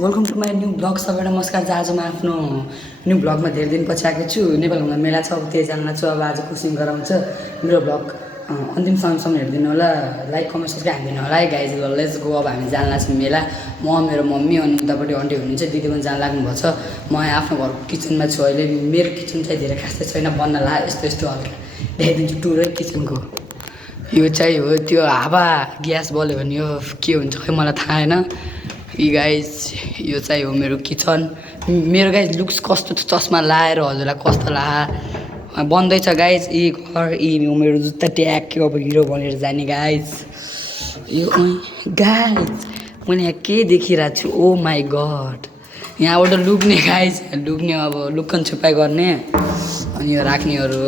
Welcome to my new blog. सबैलाई नमस्कार। आज म आफ्नो न्यू ब्लगमा धेरै दिनपछि आएको छु। नेपालमा मेला छ, अब त्यही जान्न छु। अब आज कुसिङ गराउँछ। मेरो ब्लग अन्तिम समयसम्म हेरिदिनु होला। लाइक कमेन्ट सब्सक्राइब हानिदिनु होला है गाइज। Let's go. अब हामी जान लाग्छौँ मेला। म मेरो मम्मी अनि उतापट्टि आन्टी हुनुहुन्छ, दिदी पनि जान लाग्नुभएको छ। म यहाँ आफ्नो घरको किचनमा छु अहिले। मेरो किचन चाहिँ धेरै खासै छैन, बन्न ला यस्तो यस्तो हल्का देखाइदिन्छु टुर है किचनको। यो चाहिँ हो त्यो हावा ग्यास बल्यो भने यो के हुन्छ खै मलाई थाहा छैन। गाइज यो चाहिँ हो मेरो किचन। मेरो गाइज लुक्स कस्तो छ, चस्मा लाएर हजुरलाई कस्तो बन्दैछ गाइज। यी घर यी मेरो जुत्ता ट्याक अब हिरो बनेर जाने गाइज। यो गाइज मैले यहाँ के देखिरहेको छु, ओ माई गड। यहाँबाट लुक्ने गाइज, लुक्ने अब लुक्कन छुपाइ गर्ने अनि यो राख्नेहरू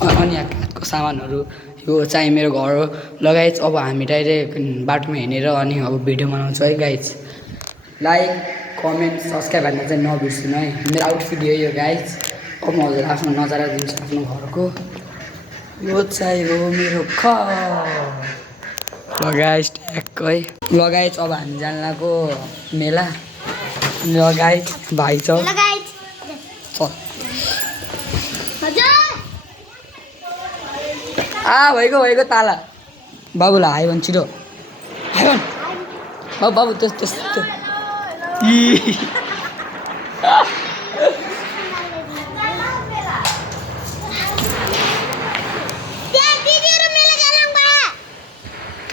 अनि यहाँ काठको सामानहरू। यो चाहिँ मेरो घर हो लगाइज। अब हामी डाइरेक्ट बाटोमा हिँडेर अनि अब भिडियो बनाउँछु है गाइज। लाइक कमेन्ट सब्सक्राइब हाल्न चाहिँ नबिर्सिनु है। मेरो आउटफिट यो गाइज। अब म हजुर आफ्नो नजारा दिन्छु आफ्नो घरको। यो चाहिँ हो मेरो लगाइज ट्याक्कै लगाइज। अब हामी जान लागेको मेला लगाइज। भाइ छ भइगयो ताला। बाबुलाई हाई भन् छिटो, हाई भन् बाबु। त्यस्तो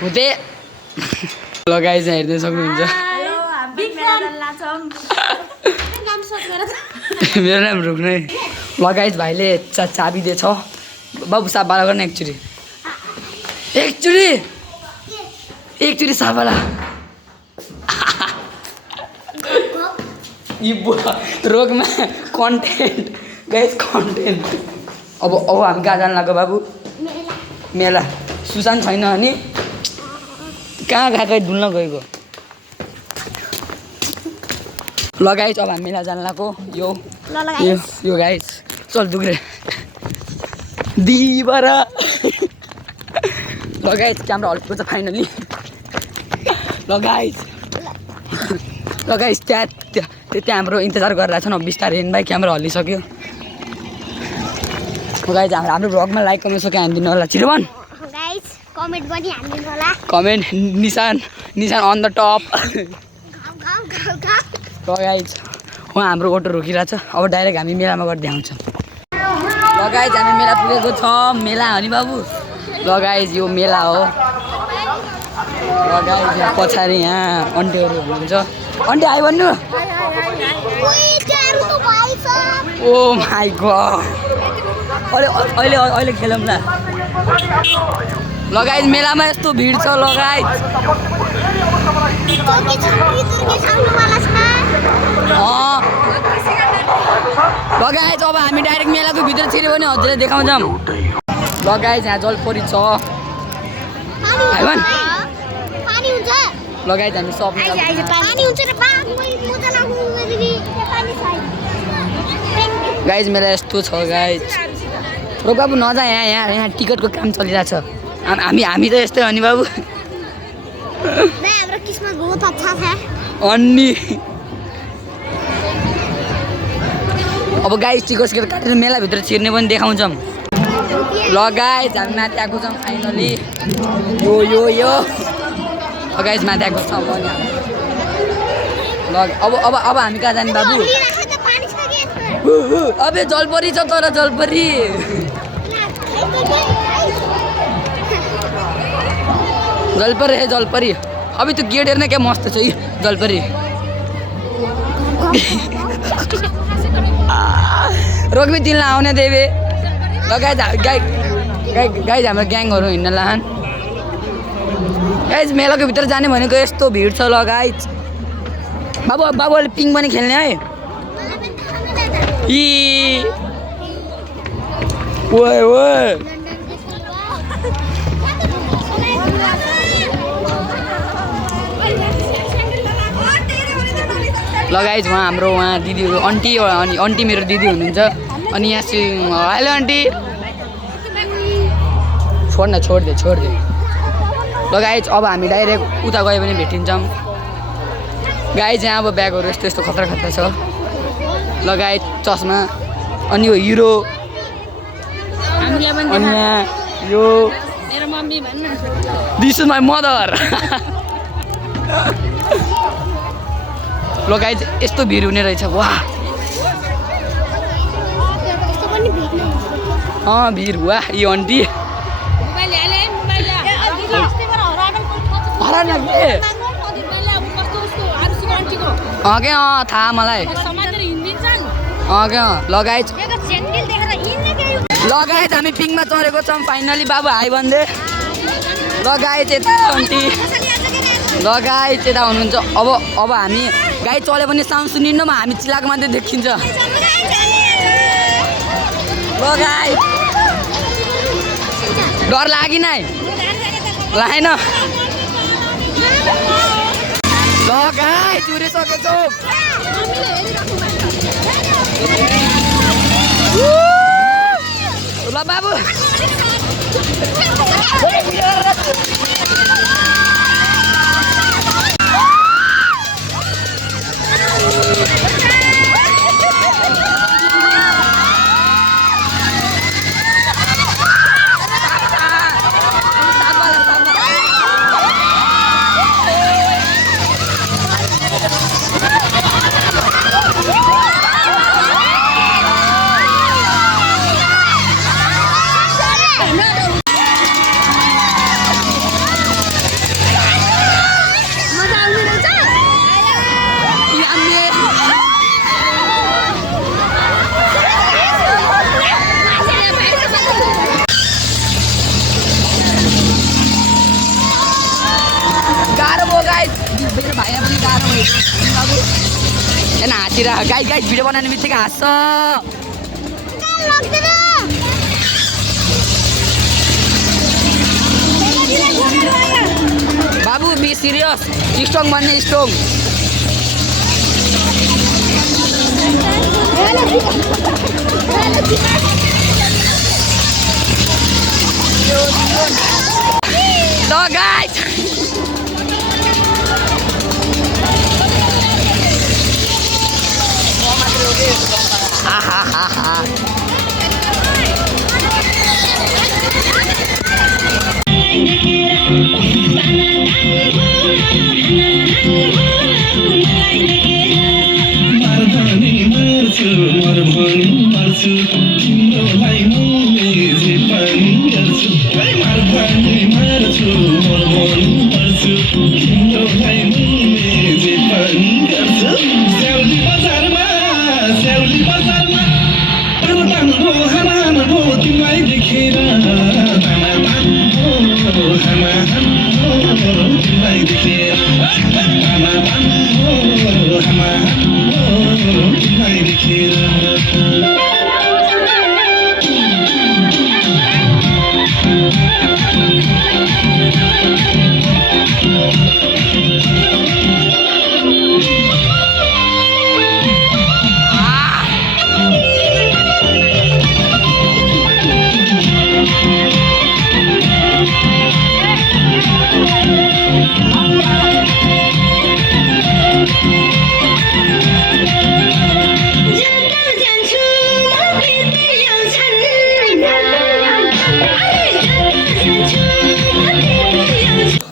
हुँदै लगाइज हेर्दै सक्नुहुन्छ। मेरो नाम रुक्ने। लगाइज भाइले चाबी दिएछ। बाबु साबाला गर्न एकचोटि साबाला। रोगमा कन्टेन्ट गाइज, कन्टेन्ट। अब हामी कहाँ जानु लाग्यो बाबु? मेला। सुसान छैन अनि कहाँ गएको डुल्न गएको लगाइज। अब हामी मेला जानु लाग्यो। यो गाइज चल दुग्रे दिबर लगाइज। क्यामेरा हल्केको छ फाइनली लगाइज। त्यहाँ हाम्रो इन्तजार गरिरहेको छ न। बिस्तारै हेर्नु भाइ, क्यामेरा हल्लिसक्यो गाइज। हाम्रो भ्लगमा लाइक कमेन्ट सक्यो हानिदिनु होला। छिटो भन् गाइज, कमेन्ट पनि हानिदिनु होला। कमेन्ट निशान अन द टप गाइज। उहाँ हाम्रो अटो रोकिरहेको छ। अब डाइरेक्ट हामी मेलामा गएर देखाउँछौँ लगाइज। हामी मेला पुगेको छ। मेला हो नि बाबु लगाइज, यो मेला हो लगाइज। यहाँ पछाडि यहाँ आन्टीहरू हुनुहुन्छ। आन्टी आयो भन्नु। ओ माई गड। अहिले खेलौँ ल लगाइज। मेलामा यस्तो भिड छ लगाइज। लगाइज अब हामी डाइरेक्ट मेलाको भित्र छिर्यो भने हजुरलाई देखाउँछौँ लगाइज। यहाँ जलपरी छ लगाइज। हामी सब गाइज मेला यस्तो छ गाइज। रो बाबु नजा, यहाँ टिकटको काम चलिरहेछ। हामी त यस्तै हो नि बाबु। अनि अब गाइज टिकट काटेर मेलाभित्र छिर्ने पनि देखाउँछौँ लगाइज। हामी माथि आएको छौँ फाइनली। यो गाइज माथि आएको छ। अब हामी कहाँ जाने बाबु? अबे जलपरी छ तर जलपरी है जलपरी। अबे त्यो गेट हेर्न क्या मस्त छ यी जलपरी। रोक्मी तिनलाई आउने देवे गाइज। हाम्रो ग्याङहरू हिँड्न लान गाइज। मेलाको भित्र जाने भनेको यस्तो भिड छ ल गाइज। बाबुले पिङ पनि खेल्ने है। लगाइज उहाँ हाम्रो दिदीहरू आन्टी मेरो दिदी हुनुहुन्छ। अनि यहाँ हेलो आन्टी। छोड्दे ल गाइज अब हामी डाइरेक्ट उता गयो भने भेटिन्छौँ। गाई चाहिँ अब ब्यागहरू यस्तो यस्तो खतरा खतरा छ लगाए चस्मा अनि यो हिरो अनि यहाँ यो दिस इज माई मदर लगाए यस्तो भिड हुने रहेछ वाह भिड वाह यो आन्टी क्या थाहा मलाई क्या लगाए हामी पिङमा चढेको छौँ फाइनली बाबु हाई भन्दै लगाए यता आन्टी लगाए यता हुनुहुन्छ अब हामी गाई चल्यो भने साउन्ड सुनिन्नमा हामी चिलाएको मात्रै देखिन्छ लगाए डर लागेन है लागेन लगाए चुरिसकेको ल बाबु हाँसिर गाई भिडियो बनाउने बित्तिकै हाँस्छ बाबु बी सिरियस स्ट्रङ भन्ने स्ट्रङ ल गाइस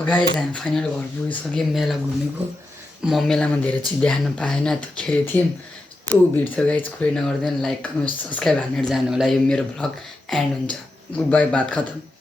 गाइस हामी फाइनल घर पुगिसक्यौँ मेला घुमेको म मेलामा धेरै चिज देखाउन पाएन त्यो खेलेको थियौँ त्यो भिड थियो गाइस कुरै नगर्दैन लाइक कमेन्ट सब्सक्राइब हानेर जानु होला यो मेरो भ्लग एन्ड हुन्छ गुड बाई बात खतम